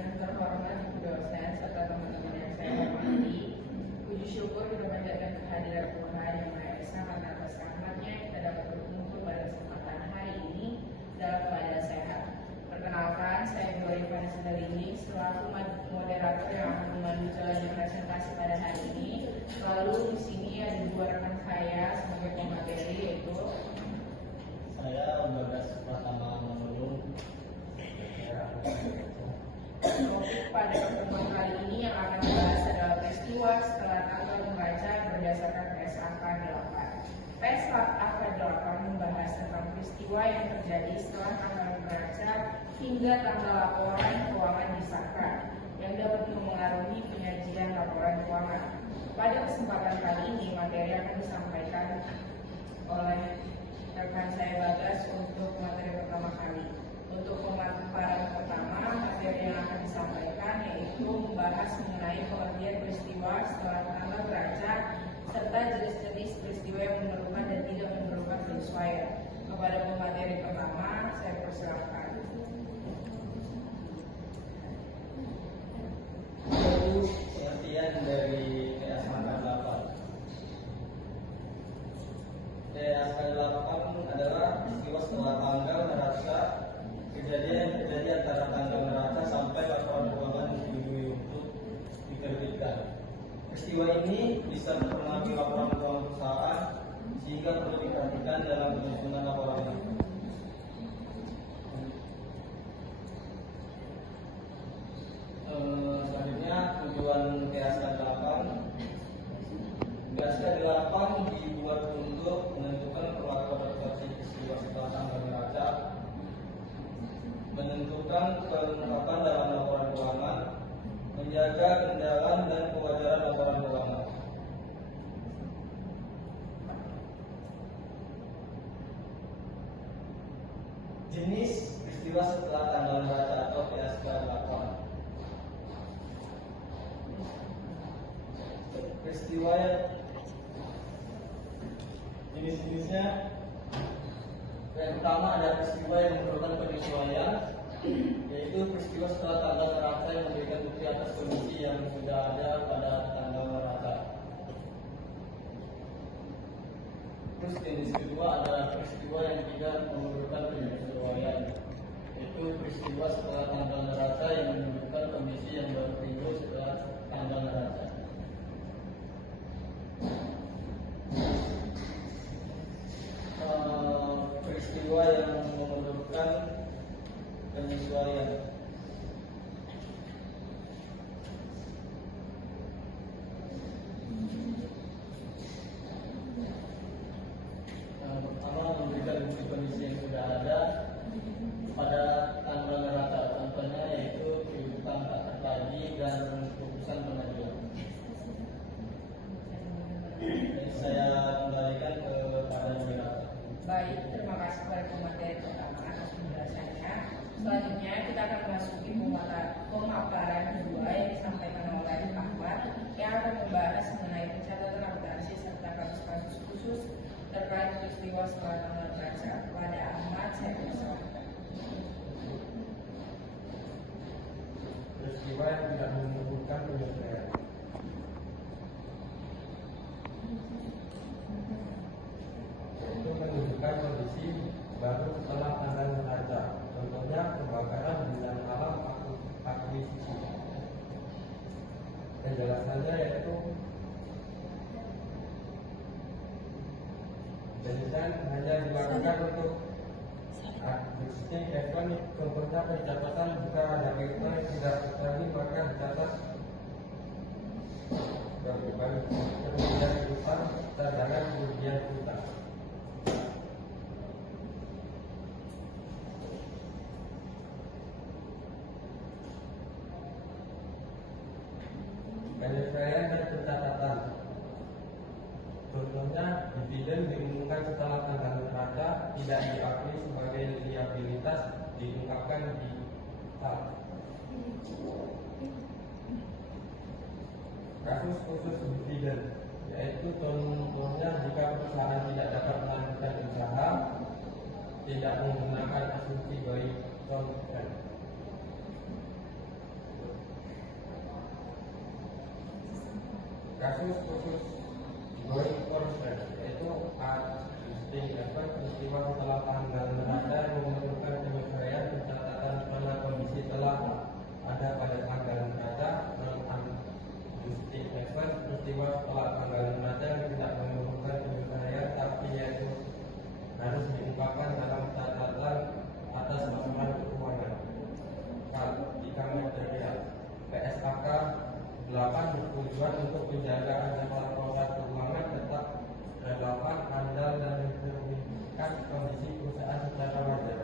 Yang terhormat Ibu dosen serta teman-teman yang saya hormati, puji syukur kita panjatkan kehadiran Tuhan Yang Maha Esa karena atas rahmatnya kita dapat berkumpul pada kesempatan hari ini dalam keadaan sehat. Perkenalkan, saya Bu Rifana Sindarini selaku moderator yang akan memandu jalannya presentasi pada hari ini. Lalu di sini ada dua rekan saya sebagai pemateri, yaitu saya Bagas Pratama Manulung. Topik pada pertemuan kali ini yang akan dibahas adalah peristiwa setelah tanggal membaca berdasarkan PSAK 8. PSAK 8 membahas tentang peristiwa yang terjadi setelah tanggal membaca hingga tanggal laporan keuangan disahkan yang dapat mempengaruhi penyajian laporan keuangan. Pada kesempatan kali ini materi akan disampaikan oleh rekan saya Bagas untuk materi pertama kali. Untuk pemaparan pertama, materi yang akan disampaikan yaitu membahas mengenai pengertian peristiwa setelah tanggal beraca serta jenis-jenis peristiwa yang memerlukan dan tidak memerlukan penyesuaian. Kepada pemateri pertama, saya persilakan. Itu pengertian dari PSAK 8. PSAK 8 adalah peristiwa setelah tanggal neraca kejadian antara tanggal neraca sampai laporan keuangan disetujui untuk diterbitkan. Peristiwa ini bisa mempengaruhi laporan keuangan perusahaan sehingga perlu diperhatikan dalam penyusunan laporan itu. Selanjutnya tujuan PSAK 8. PSAK 8 dibuat untuk menentukan perlakuan adaptasi peristiwa setelah tanggal neraca, menentukan kelengkapan dalam laporan keuangan, menjaga kendalaan dan kewajaran laporan keuangan. Jenis peristiwa setelah tanggal neraca atau PSAK 8. Peristiwa jenis-jenisnya, yang pertama ada peristiwa yang memerlukan penyesuaian, yaitu peristiwa setelah tanggal neraca yang memberikan bukti atas kondisi yang sudah ada pada tanggal neraca. Terus jenis kedua adalah peristiwa yang tidak memerlukan penyesuaian, yaitu peristiwa setelah tanggal neraca yang menunjukkan kondisi yang baru timbul setelah tanggal neraca. Peristiwa yang memerlukan penyesuaian. Pertama, memberikan bukti kondisi yang sudah ada pada tanggal neraca. Contohnya yaitu kehidupan tak terlagi dan keputusan pengadilan. Jadi saya kembalikan kepada moderator. Baik, terima kasih kepada pemateri pertama atas penjelasannya. Selanjutnya kita akan memasuki pemaparan kedua yang disampaikan oleh Ahmad yang akan membahas mengenai pencatatan akuntansi serta kasus-kasus khusus terkait peristiwa setelah tanggal neraca. Kepada Ahmad, saya persilakan. Peristiwa yang tidak membutuhkan penyesuaian. Itu menunjukkan kondisi baru setelah tanggal neraca. Contohnya kebakaran bidang alam akuisisi. Penjelasannya yaitu penjelasan hanya dilakukan untuk akuisisi elektronik. Contohnya pencatatan jika ada elektronik tidak terjadi maka dicatat kerugian utang cadangan kerugian utang. Penyesuaian dan pencatatan. Contohnya dividen diumumkan setelah tanggal neraca tidak diakui sebagai liabilitas diungkapkan di TAP. Kasus khusus dividen, yaitu contohnya jika perusahaan tidak dapat melanjutkan usaha, tidak menggunakan asumsi by contract. kasus khusus going forward, yaitu adjusting effect peristiwa setelah tanggal neraca yang memerlukan penyesuaian pencatatan mana kondisi telah ada pada tanggal neraca. Non-adjusting effect peristiwa setelah tanggal neraca yang tidak memerlukan penyesuaian tapi yaitu harus diungkapkan dalam catatan atas masukan keuangan. Jika material PSAK 8 bertujuan untuk penjagaan jasa proses keuangan tetap relevan, andal, dan mencerminkan kondisi perusahaan secara wajar.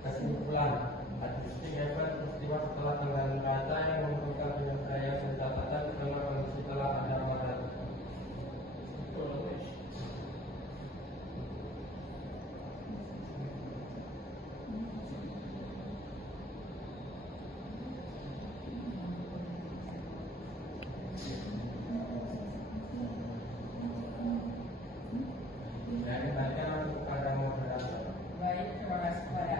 Kesimpulan, adjusting effect peristiwa setelah tanggal neraca yang memerlukan penyesuaian pencatatan karena kondisi telah ada pada Baik, terima kasih kepada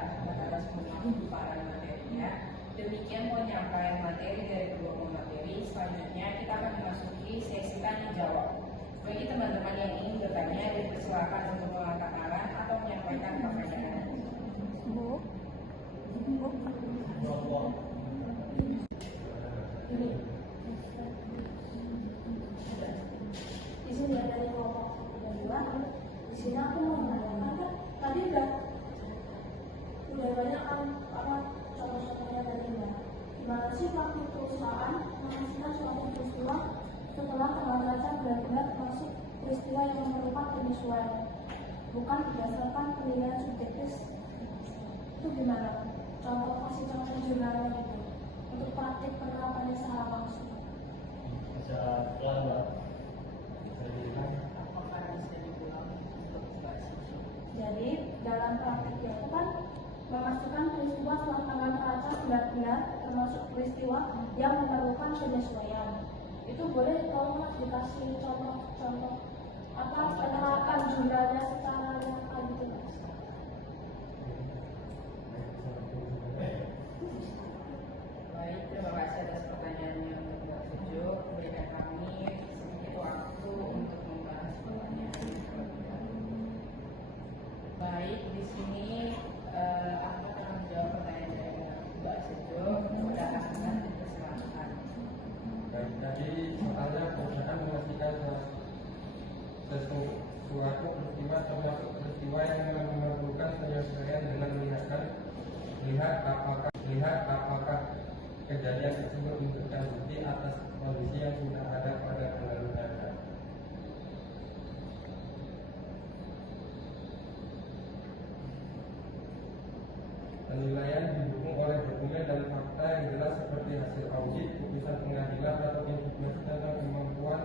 atas pemaparan materinya. Demikian penyampaian materi dari kedua pemateri. Selanjutnya kita akan memasuki sesi tanya jawab. Bagi teman-teman yang ingin bertanya, dipersilakan untuk mengangkat tangan atau menyampaikan pertanyaan. Di sini ada kelompok kedua. Di sini aku mau menanyakan kan tadi udah banyak kan apa contoh-contohnya dari Mbak. Gimana sih waktu perusahaan menghasilkan suatu peristiwa setelah tanggal neraca benar-benar masuk peristiwa yang memerlukan penyesuaian, bukan berdasarkan penilaian subjektif? Itu gimana? Kasih contoh jurnalnya gitu untuk praktik penerapannya secara langsung. Secara pelan, Apakah bisa diulang untuk Mbak Sisi? Jadi dalam praktiknya itu kan memasukkan peristiwa setelah tanggal neraca benar-benar termasuk peristiwa yang memerlukan penyesuaian. Itu boleh kalau Mas dikasih contoh-contoh apa penerapan jurnalnya secara nyata gitu Mas? Baik, terima kasih atas pertanyaannya Mbak Sujo. Berikan kami sedikit waktu untuk membahas pertanyaan terlebih dahulu. Baik, di sini aku akan menjawab pertanyaan dari Mbak Sujo. Sudah akan dipersilakan. Baik, jadi soalnya perusahaan memastikan sesuatu peristiwa termasuk peristiwa yang memerlukan penyesuaian dengan melihat apakah kejadian tersebut menunjukkan bukti atas kondisi yang sudah ada pada tanggal neraca. Penilaian didukung oleh dokumen dan fakta yang jelas seperti hasil audit, putusan pengadilan, atau informasi tentang kemampuan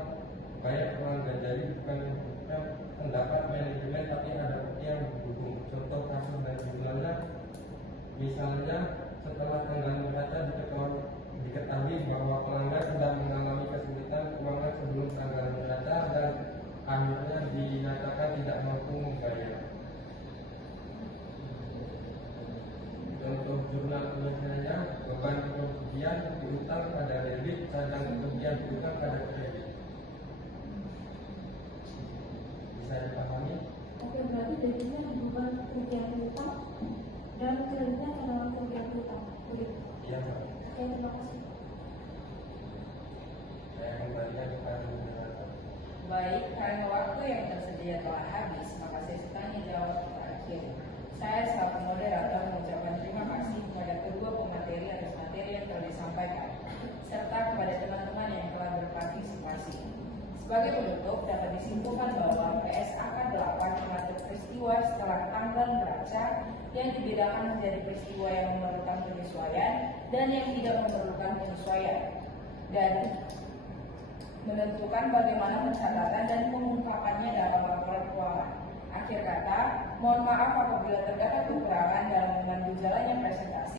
bayar pelanggan. Jadi bukan menyebutkan pendapat manajemen, tapi ada bukti yang mendukung. Contoh kasus dan jumlahnya, misalnya setelah tanggal neraca diketahui bahwa pelanggan sedang mengalami kesulitan keuangan sebelum tanggal neraca dan akhirnya dinyatakan tidak mampu membayar. Contoh jurnal penyelesaiannya, beban kerugian diutang pada debit, sedang kerugian diutang pada kredit. Bisa dipahami? Oke, berarti debitnya beban kerugian utang dan kreditnya adalah kerugian utang. Begitu. Iya, Pak. Oke, terima kasih. Saya kembalikan kepada moderator. Baik, karena waktu yang tersedia telah habis, maka sesi tanya jawab terakhir. Saya selaku moderator mengucapkan terima kasih kepada kedua pemateri atas materi yang telah disampaikan, serta kepada teman-teman yang telah berpartisipasi. Sebagai penutup, dapat disimpulkan bahwa PSAK 8 mengatur peristiwa setelah tanggal neraca yang dibedakan menjadi peristiwa yang memerlukan penyesuaian dan yang tidak memerlukan penyesuaian, dan menentukan bagaimana pencatatan dan pengungkapannya dalam laporan keuangan. Akhir kata, mohon maaf apabila terdapat kekurangan dalam memandu jalannya presentasi.